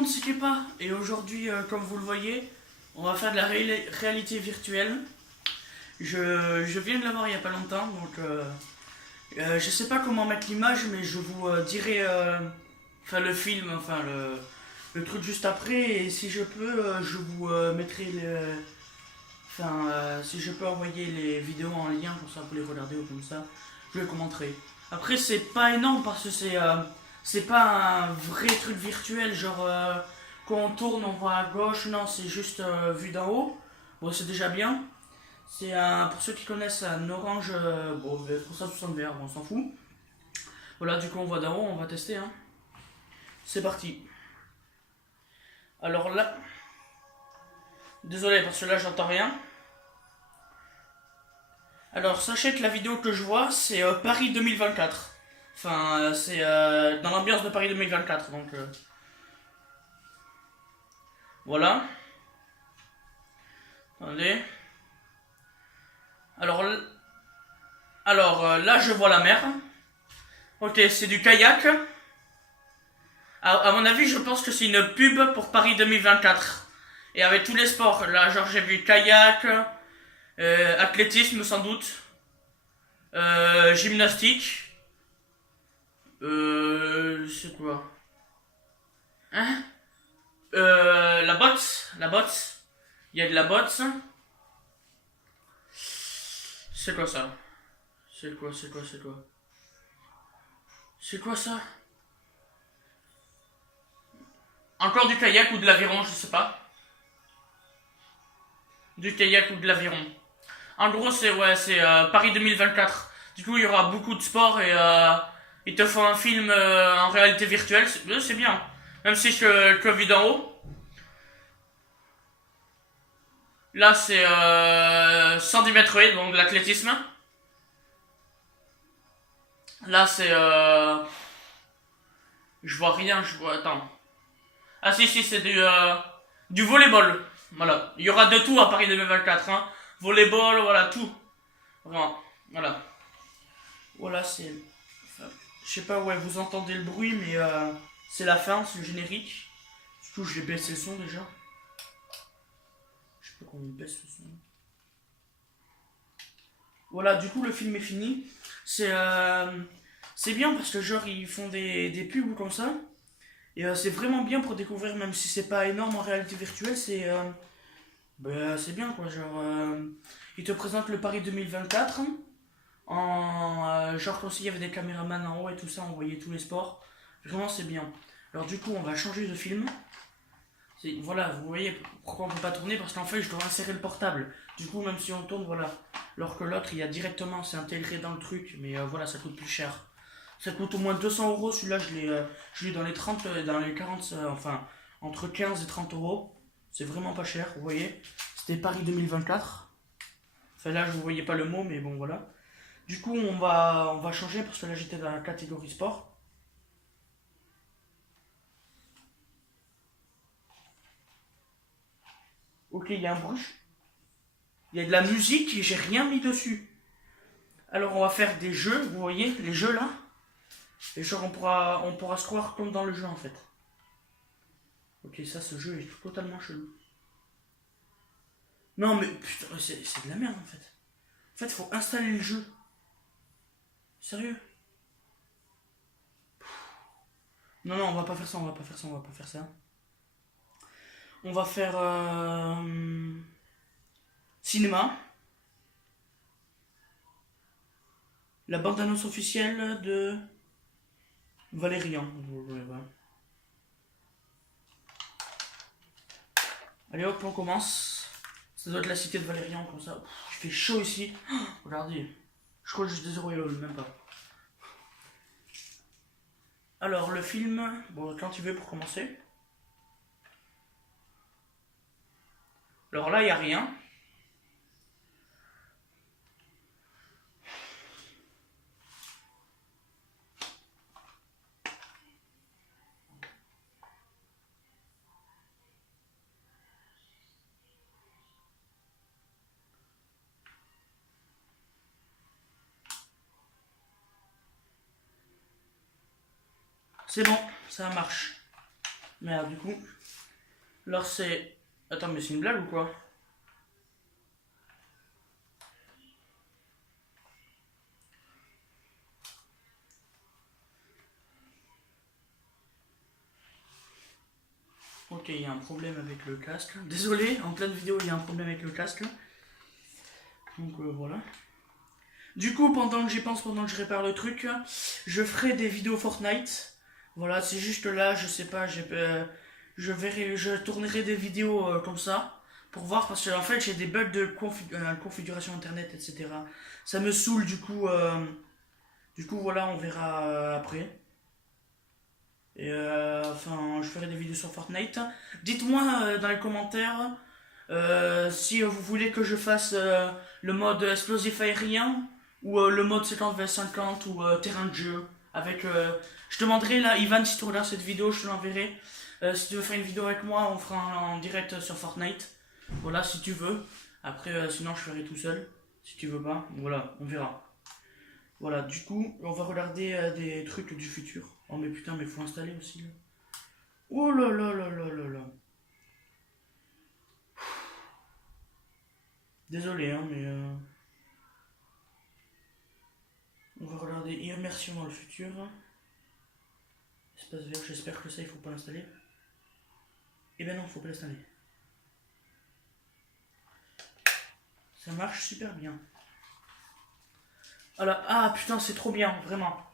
monde, c'est Kepa. Et aujourd'hui, comme vous le voyez, on va faire de la réalité virtuelle. Je viens de l'avoir il n'y a pas longtemps, donc je sais pas comment mettre l'image, mais je vous dirai enfin, le film, enfin le truc juste après. Et si je peux, je vous mettrai enfin, si je peux envoyer les vidéos en lien, comme ça vous les regardez ou comme ça, je les commenterai. Après, c'est pas énorme parce que c'est pas un vrai truc virtuel, genre quand on tourne, on voit à gauche, non, c'est juste vu d'en haut. Bon, c'est déjà bien. C'est un, pour ceux qui connaissent un Orange, bon, 360 VR, bon, on s'en fout. Voilà, du coup, on voit d'en haut, on va tester, hein. C'est parti. Alors là, désolé parce que là, j'entends rien. Alors, sachez que la vidéo que je vois, c'est Paris 2024. Enfin, c'est dans l'ambiance de Paris 2024, donc voilà. Attendez. Alors, là, je vois la mer. Ok, c'est du kayak. À mon avis, je pense que c'est une pub pour Paris 2024. Et avec tous les sports, là, genre j'ai vu kayak, athlétisme sans doute, gymnastique, c'est quoi? Hein? La botte. Il y a de la botte. C'est quoi ça? C'est quoi? C'est quoi ça? Encore du kayak ou de l'aviron, je sais pas. Du kayak ou de l'aviron. En gros, c'est ouais, c'est Paris 2024. Du coup, il y aura beaucoup de sport et ils te font un film en réalité virtuelle. C'est bien. Même si je vis d'en haut. Là, c'est 110 mètres haies, donc de l'athlétisme. Là, c'est je vois rien. Je vois. Attends. Ah si, c'est du volleyball. Voilà. Il y aura de tout à Paris 2024. Hein. Volleyball, voilà, tout. Vraiment. Voilà. Voilà, c'est. Enfin, je sais pas, ouais, vous entendez le bruit, mais c'est la fin, c'est le générique. Du coup, je vais baisser le son déjà. Je sais pas comment on baisse le son. Voilà, du coup, le film est fini. C'est bien parce que, genre, ils font des pubs ou comme ça. Et c'est vraiment bien pour découvrir, même si c'est pas énorme en réalité virtuelle, c'est bien quoi. Genre, ils te présentent le Paris 2024 genre comme s'il y avait des caméramans en haut et tout ça, on voyait tous les sports. Vraiment, c'est bien. Alors, du coup, on va changer de film. Voilà, vous voyez pourquoi on peut pas tourner parce qu'en fait, je dois insérer le portable. Du coup, même si on tourne, voilà. Alors que l'autre, il y a directement, c'est intégré dans le truc, mais voilà, ça coûte plus cher. Ça coûte au moins 200 euros. Celui-là, je l'ai dans les 30, dans les 40, enfin, entre 15 et 30 euros. C'est vraiment pas cher, vous voyez. C'était Paris 2024. Enfin, là, je vous voyais pas le mot, mais bon, voilà. Du coup, on va changer parce que là, j'étais dans la catégorie sport. Ok, il y a un bruit. Il y a de la musique et j'ai rien mis dessus. Alors, on va faire des jeux, vous voyez, les jeux là. Et genre, on pourra se croire comme dans le jeu en fait. Ok, ça, ce jeu est totalement chelou. Non, mais putain, c'est de la merde en fait. En fait, faut installer le jeu. Sérieux? Non, non, on va pas faire ça, on va pas faire ça, on va pas faire ça. On va faire cinéma. La bande-annonce officielle de Valérian. Allez hop, on commence. Ça doit être la cité de Valérian, comme ça. Il fait chaud ici. Oh, regardez. Je crois que j'ai des auréoles, même pas. Alors, le film, bon, quand tu veux pour commencer. Alors là, il n'y a rien. C'est bon, ça marche. Merde, du coup. Alors c'est... Attends, mais c'est une blague ou quoi? Ok, il y a un problème avec le casque. Désolé, en pleine vidéo, il y a un problème avec le casque. Donc voilà. Du coup, pendant que j'y pense, pendant que je répare le truc, je ferai des vidéos Fortnite. Voilà, c'est juste là, je sais pas, je tournerai des vidéos comme ça pour voir parce que en fait j'ai des bugs de configuration internet, etc. Ça me saoule du coup voilà, on verra après. Et enfin, je ferai des vidéos sur Fortnite. Dites-moi dans les commentaires si vous voulez que je fasse le mode explosif aérien ou le mode 50 vs 50 ou terrain de jeu. Avec, je demanderai là, Ivan, si tu regardes cette vidéo, je te l'enverrai. Si tu veux faire une vidéo avec moi, on fera en direct sur Fortnite. Voilà, si tu veux. Après, sinon, je ferai tout seul. Si tu veux pas, voilà, on verra. Voilà, du coup, on va regarder des trucs du futur. Oh, mais putain, mais faut installer aussi là. Oh là là là là là là. Désolé, hein, mais on va regarder immersion dans le futur. Espace vert, j'espère que ça, il faut pas l'installer. Eh ben non, faut pas l'installer. Ça marche super bien. Voilà. Ah putain, c'est trop bien, vraiment.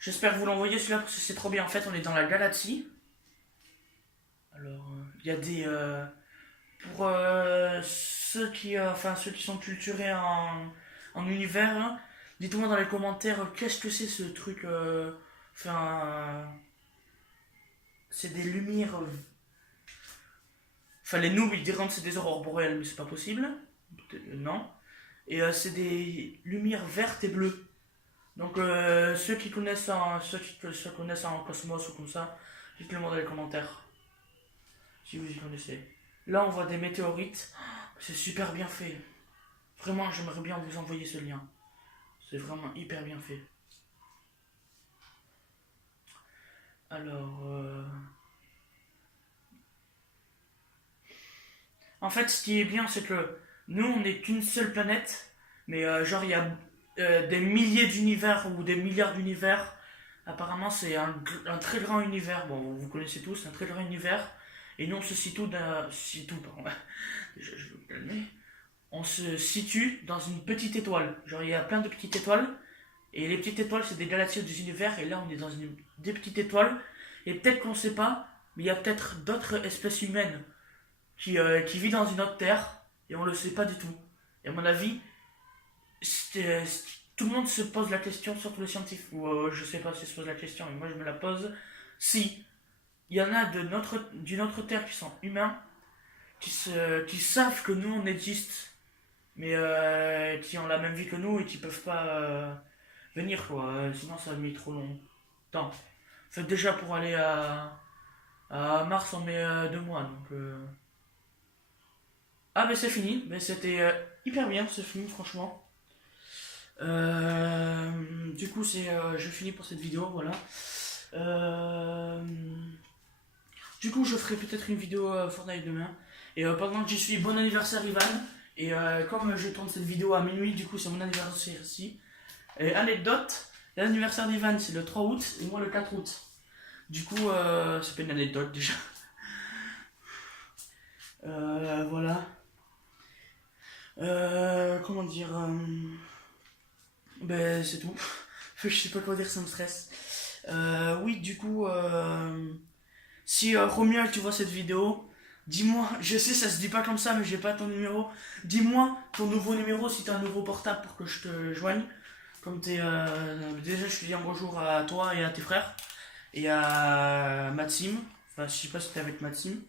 J'espère vous l'envoyer celui-là parce que c'est trop bien. En fait, on est dans la galaxie. Alors, il y a des... pour ceux qui sont culturés en univers, hein, dites-moi dans les commentaires qu'est-ce que c'est ce truc. C'est des lumières. Enfin, les noobs ils diront que c'est des aurores boréales, mais c'est pas possible. Non. Et c'est des lumières vertes et bleues. Donc, ceux qui connaissent ceux connaissent en cosmos ou comme ça, dites-le moi dans les commentaires. Si vous y connaissez. Là, on voit des météorites. C'est super bien fait. Vraiment, j'aimerais bien vous envoyer ce lien. C'est vraiment hyper bien fait. Alors, en fait, ce qui est bien, c'est que nous, on n'est qu'une seule planète, mais genre, il y a des milliers d'univers ou des milliards d'univers. Apparemment, c'est un très grand univers. Bon, vous connaissez tous, un très grand univers. Et nous, on se pardon. Déjà, je vais me calmer. On se situe dans une petite étoile. Genre, il y a plein de petites étoiles. Et les petites étoiles, c'est des galaxies des univers. Et là, on est dans des petites étoiles. Et peut-être qu'on ne sait pas, mais il y a peut-être d'autres espèces humaines qui vivent dans une autre terre. Et on ne le sait pas du tout. Et à mon avis, tout le monde se pose la question, surtout les scientifiques. Ou je sais pas si se pose la question, mais moi je me la pose. Si il y en a d'une autre terre qui sont humains, qui savent que nous on existe, mais qui ont la même vie que nous et qui peuvent pas venir quoi. Sinon ça met trop longtemps. En fait déjà pour aller à Mars on met 2 mois donc. Ah mais c'est fini, mais c'était hyper bien ce film franchement. Du coup je finis pour cette vidéo voilà. Du coup je ferai peut-être une vidéo Fortnite demain. Et pendant que j'y suis, bon anniversaire Ivan. Et comme je tourne cette vidéo à minuit, du coup c'est mon anniversaire ici. Et anecdote, l'anniversaire d'Ivan c'est le 3 août et moi le 4 août. Du coup c'est pas une anecdote déjà. Voilà. Comment dire ben c'est tout. Je sais pas quoi dire, ça me stresse. Oui du coup si Romuald tu vois cette vidéo, dis-moi, je sais ça se dit pas comme ça mais j'ai pas ton numéro. Dis-moi ton nouveau numéro si t'as un nouveau portable pour que je te joigne. Comme t'es déjà je te dis un bonjour à toi et à tes frères. Et à Maxime. Enfin je sais pas si t'es avec Maxime.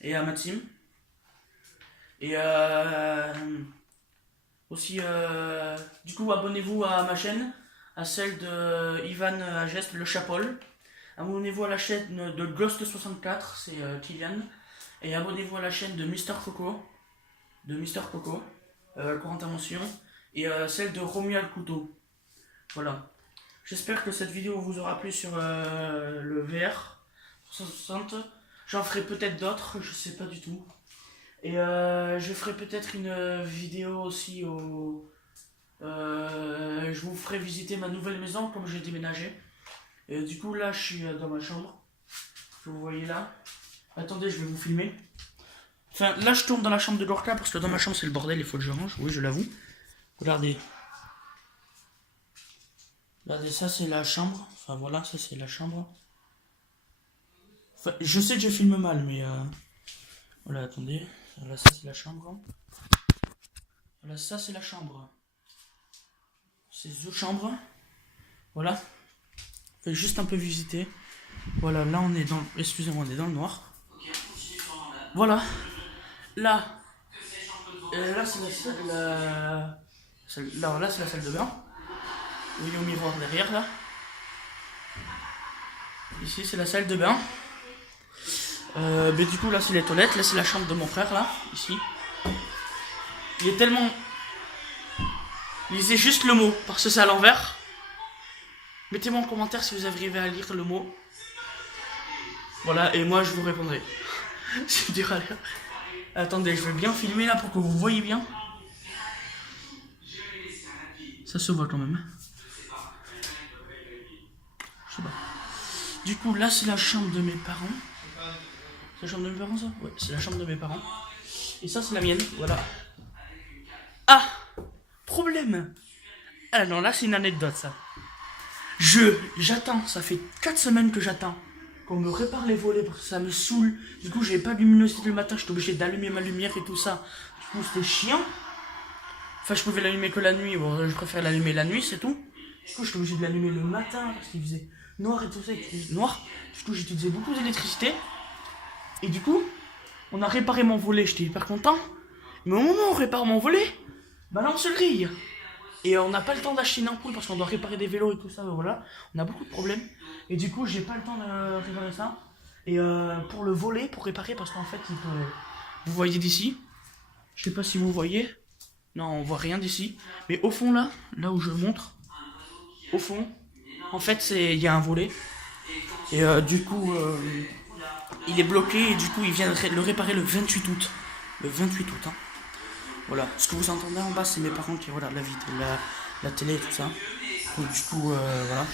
Et à Maxime. Et aussi du coup abonnez-vous à ma chaîne, à celle de Ivan Agest, le Chapol. Abonnez-vous à la chaîne de Ghost64, c'est Kylian. Et abonnez-vous à la chaîne de Mister Coco. Court intervention. Et celle de Romuald Couteau. Voilà. J'espère que cette vidéo vous aura plu sur le VR. 160. J'en ferai peut-être d'autres, je sais pas du tout. Et je ferai peut-être une vidéo aussi je vous ferai visiter ma nouvelle maison comme j'ai déménagé. Et du coup là je suis dans ma chambre. Vous voyez là. Attendez, je vais vous filmer. Enfin là je tourne dans la chambre de Gorka parce que dans ma chambre c'est le bordel, il faut que je range. Oui, je l'avoue. Regardez. Regardez, ça c'est la chambre. Enfin voilà, ça c'est la chambre. Enfin, je sais que je filme mal, mais voilà, attendez. Voilà, ça c'est la chambre. Voilà, ça c'est la chambre. C'est deux chambres. Voilà. Fais juste un peu visiter. Voilà, là on est dans. Excusez-moi, on est dans le noir. Voilà. Là. Là c'est la salle. Là c'est la salle de bain. Vous voyez au miroir derrière là. Ici c'est la salle de bain. Mais du coup là c'est les toilettes. Là c'est la chambre de mon frère là. Ici. Il est tellement. Lisez juste le mot parce que c'est à l'envers. Mettez-moi en commentaire si vous arrivez à lire le mot. Voilà, et moi je vous répondrai. C'est dur à lire. Attendez, je vais bien filmer là pour que vous voyez bien. Ça se voit quand même. Je sais pas. Du coup, là c'est la chambre de mes parents. C'est la chambre de mes parents ça? Ouais, c'est la chambre de mes parents. Et ça c'est la mienne, voilà. Ah! Problème! Ah non, là c'est une anecdote ça. J'attends, ça fait 4 semaines que j'attends qu'on me répare les volets parce que ça me saoule. Du coup, j'ai pas de luminosité le matin, j'étais obligé d'allumer ma lumière et tout ça. Du coup, c'était chiant. Enfin, je pouvais l'allumer que la nuit. Bon, je préfère l'allumer la nuit, c'est tout. Du coup, j'étais obligé de l'allumer le matin parce qu'il faisait noir et tout ça. Noir. Du coup, j'utilisais beaucoup d'électricité. Et du coup, on a réparé mon volet, j'étais hyper content. Mais au moment où on répare mon volet, bah là, on se grille. Et on n'a pas le temps d'acheter une ampoule parce qu'on doit réparer des vélos et tout ça, voilà. On a beaucoup de problèmes. Et du coup, j'ai pas le temps de réparer ça. Et pour le volet, pour réparer, parce qu'en fait, vous voyez d'ici. Je sais pas si vous voyez. Non, on voit rien d'ici. Mais au fond là où je montre, au fond, en fait, il y a un volet. Et du coup, il est bloqué et du coup, il vient le réparer le 28 août. Le 28 août, hein. Voilà, ce que vous entendez en bas, c'est mes parents qui regardent la télé et tout ça. Donc du coup, voilà.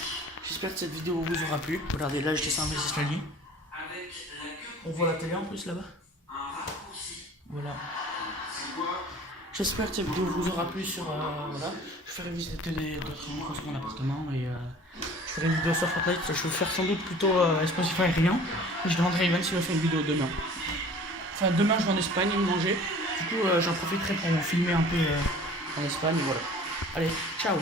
J'espère que cette vidéo vous aura plu. Regardez, là je descends mes escaliers. On voit la télé en plus là-bas. Voilà. J'espère que cette vidéo vous aura plu sur... voilà. Je ferai visiter d'autres endroits sur mon appartement et je ferai une vidéo sur Fortnite. Je vais faire sans doute plutôt Spotify et rien. Et je demanderai à Ivan s'il va faire une vidéo demain. Enfin, demain je vais en Espagne manger. Du coup, j'en profiterai pour filmer un peu en Espagne, voilà. Allez, ciao!